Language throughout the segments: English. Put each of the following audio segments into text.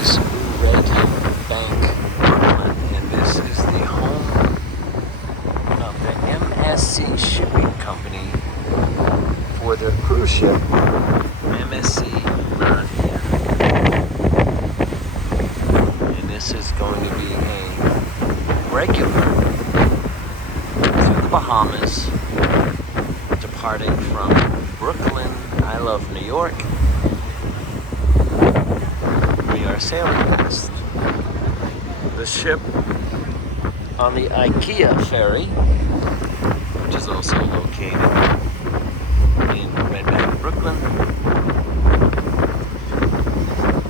is Red Bank, Brooklyn, and this is the home of the MSC shipping company for their cruise ship, MSC Meraviglia. And this is going to be a regular to the Bahamas, departing from Brooklyn. I love New York. We are sailing past the ship on the IKEA ferry, which is also located in Red Bank, Brooklyn.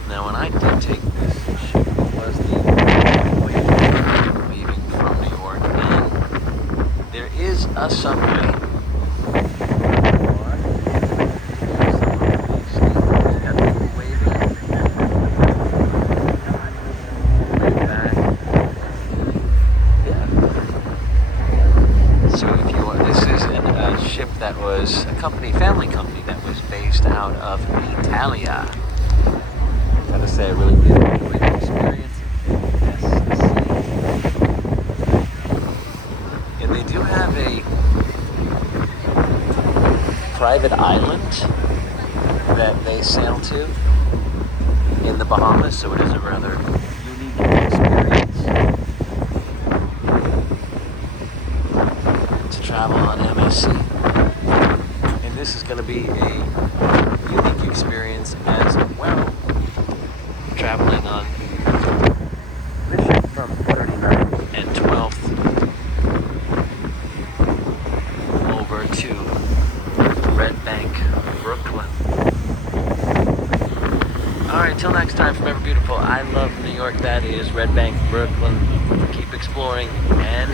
Now, when I did take this ship, it was the way leaving from New York, and there is a subway. That was a family company that was based out of Italia. Gotta say, I really did enjoy the experience in MSC. And they do have a private island that they sail to in the Bahamas, so it is a rather unique experience to travel on MSC. This is going to be a unique experience as well, traveling on the ship from 39th and 12th over to Red Bank, Brooklyn. Alright, till next time, from Ever Beautiful, I love New York, that is Red Bank, Brooklyn. Keep exploring and